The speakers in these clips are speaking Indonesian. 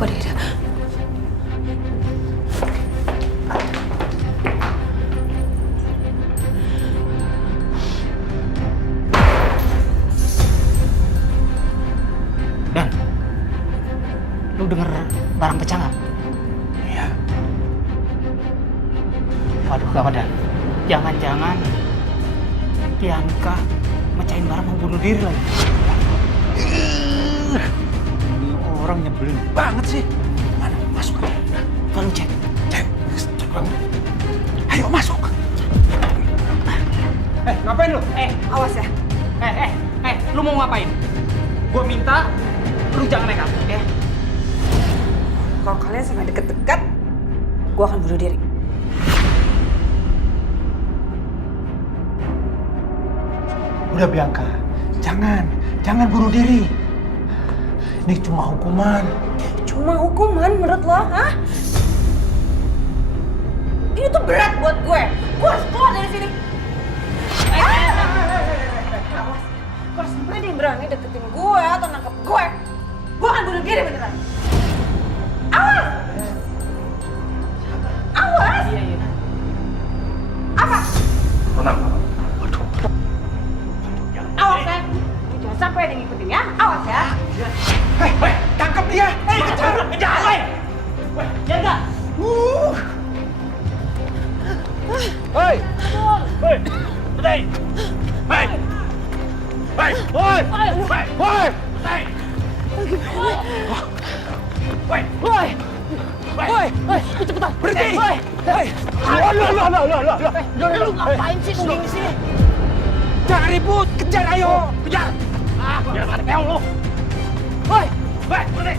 Kok dia? Dan, lu denger barang pecah nggak? Iya. Waduh, gawat Dan. Jangan-jangan Bianca mecahin barang mau bunuh diri lagi. Ini orang nyebelin banget sih. Mana? Masuk. Kalau cek. Cek banget. Ayo masuk. Ngapain lu? Awas ya. Lu mau ngapain? Gua minta lu jangan nekat, ya? Kalau kalian sampai deket-deket, gue akan bunuh diri. Udah Bianca, jangan bunuh diri. Ini cuma hukuman. Cuma hukuman menurut lo, hah? Ini tuh berat buat gue. Gue harus keluar dari sini. Awas, kalau sampai dia berani deketin gue atau nangkep gue akan bunuh diri beneran. Awas! Awas! Iya. Apa? Tenang. Awas ya! Jangan sampai ada yang ngikutin ya. Awas ya! Hei, tangkap dia. Kejar. Jaga! Hei. Hei. Hei. Hei. Hei. Hei. Cepetan! Berhenti. Hei. Lu ngapain sih nungguin di sini? Jangan ribut. Kejar, ayo. Kejar. Biar ada keong lu. Hei, berhenti.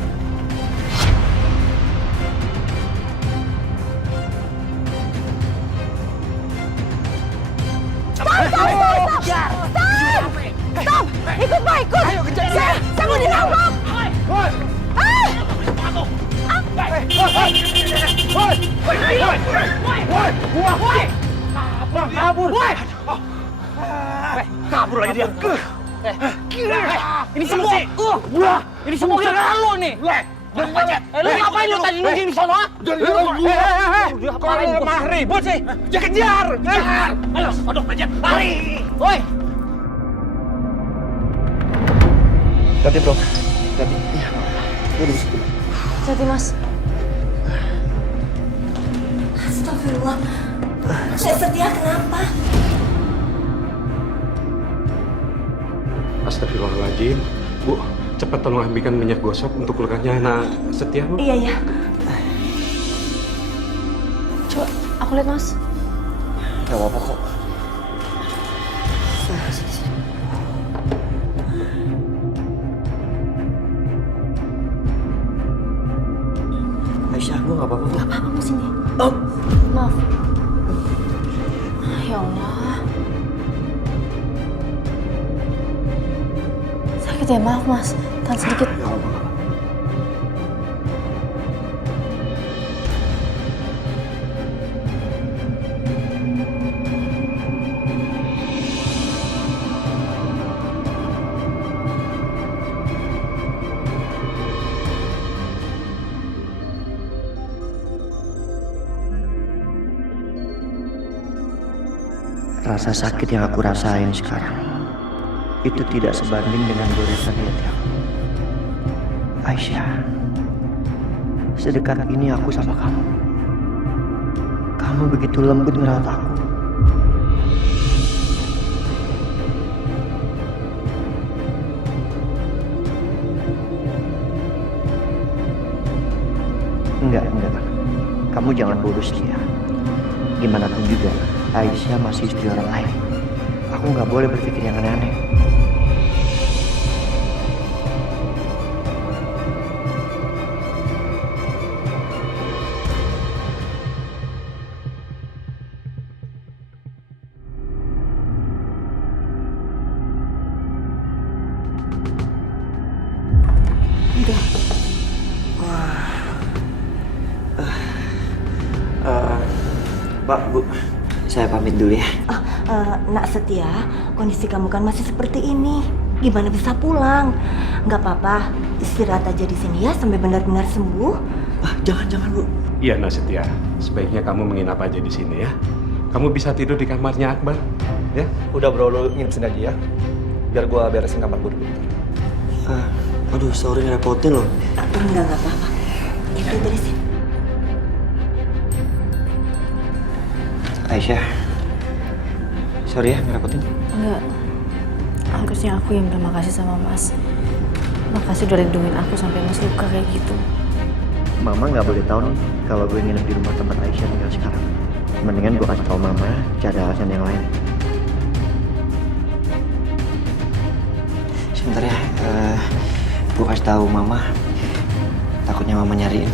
Stop! Ikut Pak, ikut! Ayo kejar dia. Saya mau ditangkap! Kabur lagi dia. Ini semua gara-gara lu nih! Lu ngapain lu tadi nungguin di sono? Kalau lemah ribut sih, ya kejar. Ayo, aduh, kejar, lari. Woi! Hati bro, hati. Iya. Jadi Mas. Astagfirullah. Saya setia kenapa? Astagfirullahaladzim. Bu, cepat tolong ambilkan minyak gosok untuk lukanya anak Setia, Bu. Iya. Coba aku lihat Mas. Gak apa-apa kok. Aisyah, gue gak apa-apa. Gak apa-apa Mas ini. Maaf. Ya Allah. Sakit ya, maaf Mas. Tahan sedikit. Ya Allah. Rasa sakit yang aku rasain sekarang itu tidak sebanding dengan goresan lihat yang Aisyah. Sedekat ini aku sama kamu. Kamu begitu lembut merawat aku. Enggak. Kamu jangan bodoh dia. Gimana pun juga, Aisyah masih istri orang lain. Aku nggak boleh berpikir yang aneh-aneh. Pak, Bu, saya pamit dulu ya. Nak Setia, kondisi kamu kan masih seperti ini. gimana bisa pulang? Nggak apa-apa, istirahat aja di sini ya sampai benar-benar sembuh. Jangan Bu. Iya Setia, sebaiknya kamu menginap aja di sini ya. Kamu bisa tidur di kamarnya Akbar, ya? Udah bro, lu nginep sini aja ya. Biar gua beresin kamar gua dulu. Aduh, sorry ngerepotin loh. Enggak apa-apa. Itu beresin. Aisyah, sorry ya ngerepotin. Enggak. Harusnya aku yang berterima kasih sama Mas. Makasih udah lindungin aku sampai Mas luka kayak gitu. Mama nggak boleh tahu nih kalau gue nginep di rumah tempat Aisyah tinggal sekarang. Mendingan gue kasih tahu Mama, cari alasan yang lain. Sebentar ya, gue kasih tahu Mama. Takutnya Mama nyariin.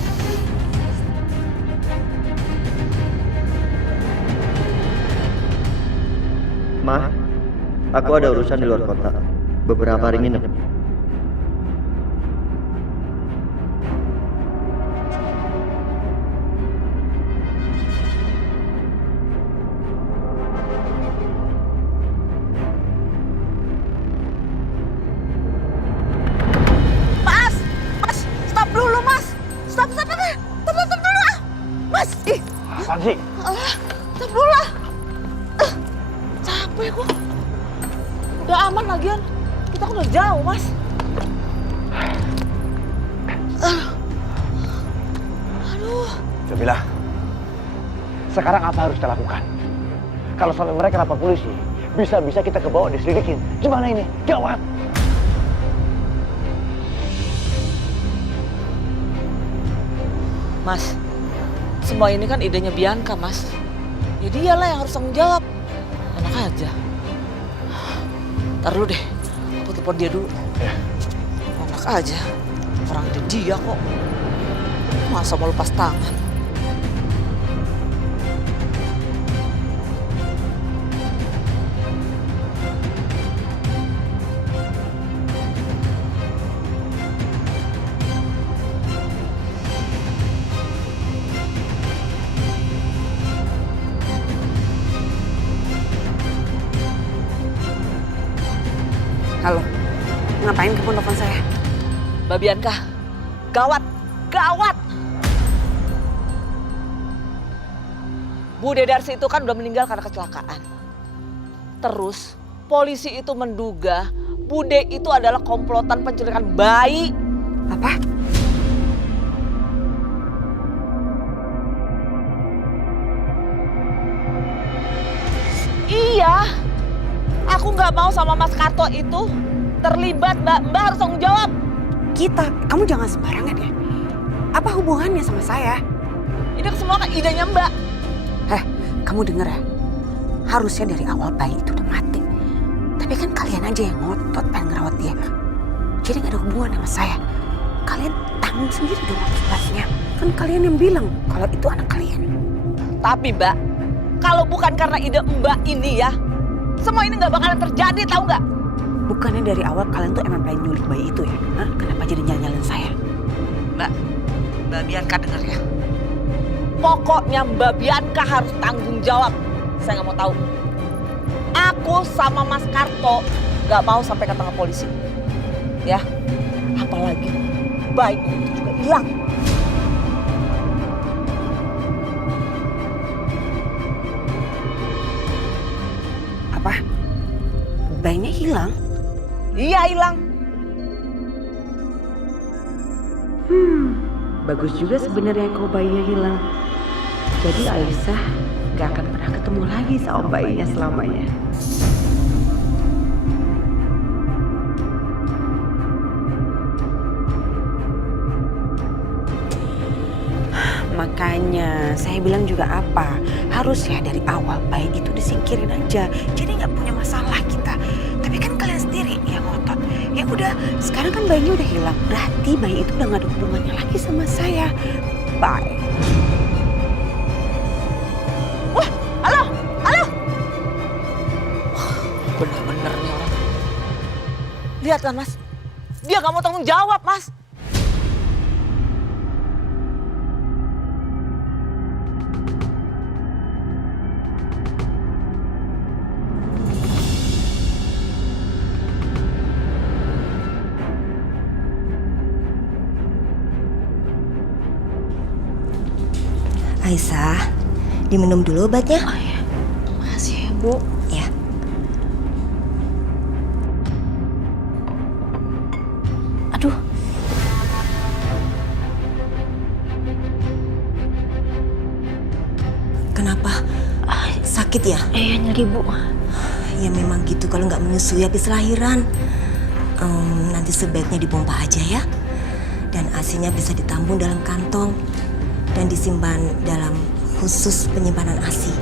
Ma, aku ada urusan di luar kota. Beberapa hari nginep. Stop dulu, Mas. Stop dulu. Mas, Apaan sih? stop dulu lah. Capek gua. Udah aman lagian. Kita kan udah jauh, Mas. Aduh. Jamila, sekarang apa harus kita lakukan? Kalau sampai mereka lapor polisi, bisa-bisa kita kebawa diselidikin. Gimana ini? Gawat! Mas, semua ini kan idenya Bianca, Mas. Ya dialah yang harus tanggung jawab. Enak aja. Ntar dulu deh, aku telepon dia dulu. Enak aja, orang dia kok. Masa mau lepas tangan? Halo, ngapain kamu telepon saya? Mbak Bianca, gawat! Bude Darsi itu kan udah meninggal karena kecelakaan. Terus, polisi itu menduga Bude itu adalah komplotan penculikan bayi. Apa? Iya. Aku nggak mau sama Mas Karto itu terlibat, Mbak. Mbak harus tanggung jawab. Kamu jangan sembarangan ya. Apa hubungannya sama saya? Ini semua kan idenya Mbak. Kamu denger ya? Harusnya dari awal bayi itu udah mati. Tapi kan kalian aja yang ngotot pengen ngerawat dia. Jadi gak ada hubungan sama saya. Kalian tanggung sendiri dong akibatnya. Kan kalian yang bilang kalau itu anak kalian. Tapi Mbak, kalau bukan karena ide Mbak ini ya, semua ini nggak bakalan terjadi, tahu nggak? Bukannya dari awal kalian tuh emang pengen nyulik bayi itu ya? Hah? Kenapa jadi nyalin saya? Mbak Bianca denger ya. Pokoknya Mbak Bianca harus tanggung jawab. Saya nggak mau tahu. Aku sama Mas Karto nggak mau sampai ketangkap polisi. Ya, apalagi bayi itu juga hilang. Apa? Bayinya hilang? Iya hilang. Bagus juga sebenarnya kalau bayinya hilang. Jadi Aisyah gak akan pernah ketemu lagi sama bayinya selamanya. Makanya saya bilang juga apa, harusnya dari awal bayi itu disingkirin aja. Jadi gak punya masalah kita. Tapi kan kalian sendiri yang ngotot. Ya udah, sekarang kan bayinya udah hilang. Berarti bayi itu udah gak ada hubungannya lagi sama saya. Bye. Wah, halo. Bener-bener nih orang. Lihat kan Mas, dia gak mau tanggung jawab Mas. Aisyah, diminum dulu obatnya. Oh iya, makasih ya Bu. Ya. Aduh, Kenapa? Sakit ya? iya nyeri Bu. Ya memang gitu kalau nggak menyusui habis lahiran. Nanti sebaiknya dipompa aja ya. Dan ASI-nya bisa ditampung dalam kantong dan disimpan dalam khusus penyimpanan ASI.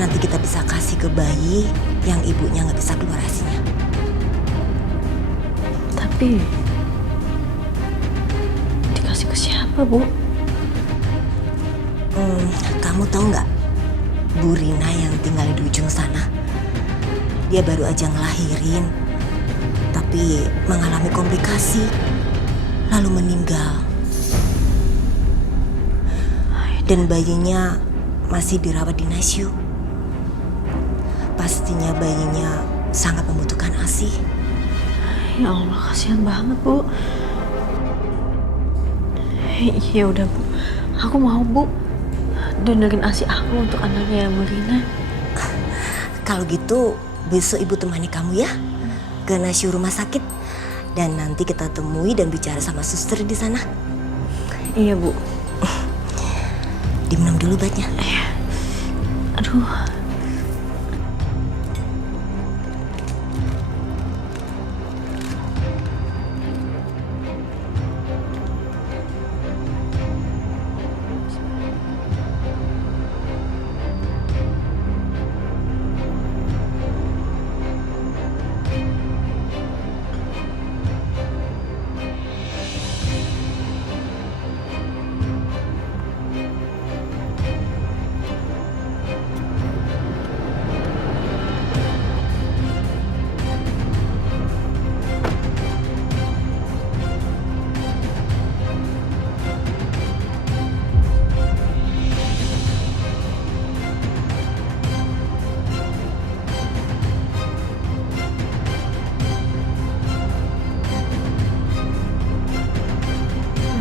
Nanti kita bisa kasih ke bayi yang ibunya nggak bisa keluar ASI-nya. Tapi dikasih ke siapa Bu? Kamu tahu nggak Bu Rina yang tinggal di ujung sana? Dia baru aja ngelahirin, tapi mengalami komplikasi, lalu meninggal. Dan bayinya masih dirawat di NICU. Pastinya bayinya sangat membutuhkan ASI. Ya Allah, kasihan banget Bu. Ya udah Bu, aku mau Bu donorin ASI aku untuk anaknya Bu Rina. Kalau gitu besok ibu temani kamu ya ke NICU rumah sakit, dan nanti kita temui dan bicara sama suster di sana. Iya Bu. Diminum dulu obatnya. Aduh.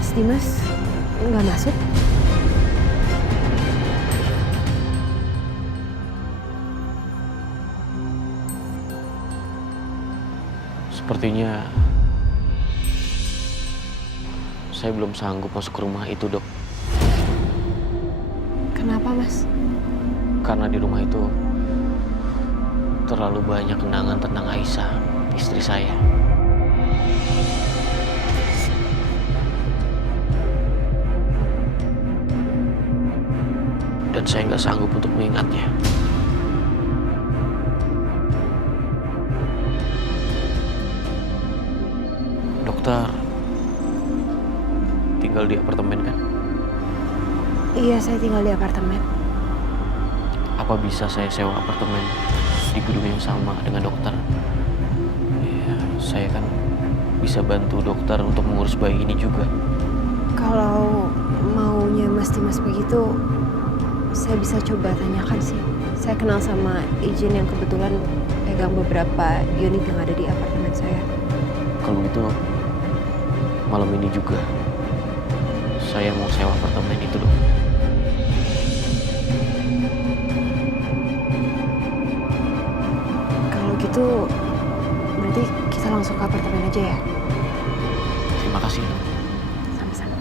Mas Dimas nggak masuk? Sepertinya saya belum sanggup masuk ke rumah itu, Dok. Kenapa Mas? Karena di rumah itu terlalu banyak kenangan tentang Aisyah, istri saya. Dan saya nggak sanggup untuk mengingatnya. Dokter tinggal di apartemen kan? Iya, saya tinggal di apartemen. Apa bisa saya sewa apartemen di gedung yang sama dengan dokter? Ya, saya kan bisa bantu dokter untuk mengurus bayi ini juga. Kalau maunya Mas Dimas begitu, saya bisa coba tanyakan sih. Saya kenal sama izin yang kebetulan pegang beberapa unit yang ada di apartemen saya. Kalau begitu, malam ini juga saya mau sewa apartemen itu, Dok. Kalau gitu, berarti kita langsung ke apartemen aja ya? Terima kasih, Dok. Sama-sama.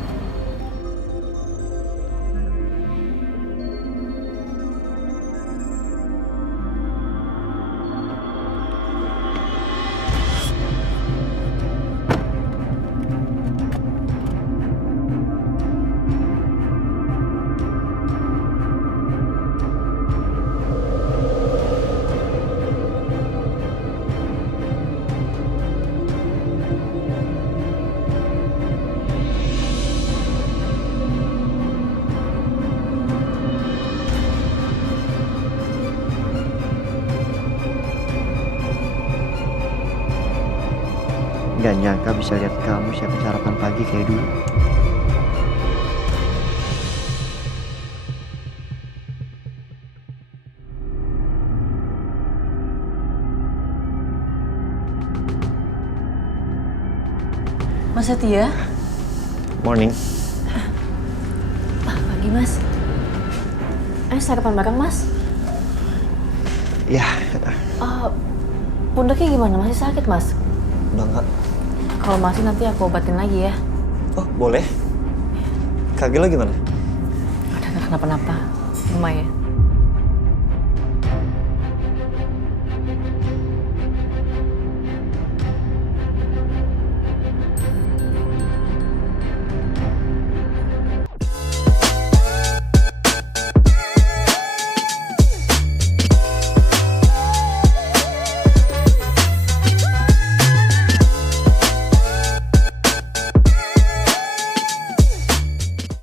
Gak nyangka bisa lihat kamu siapin sarapan pagi kayak dulu. Mas Setia? Morning. Pagi. Pagi, Mas. Sarapan bareng, Mas? Ya, Pundaknya gimana? Masih sakit, Mas? udah enggak. Kalau masih nanti aku obatin lagi ya. Oh, boleh. Kaki lo gimana? Udah nggak kenapa-napa. Lumayan.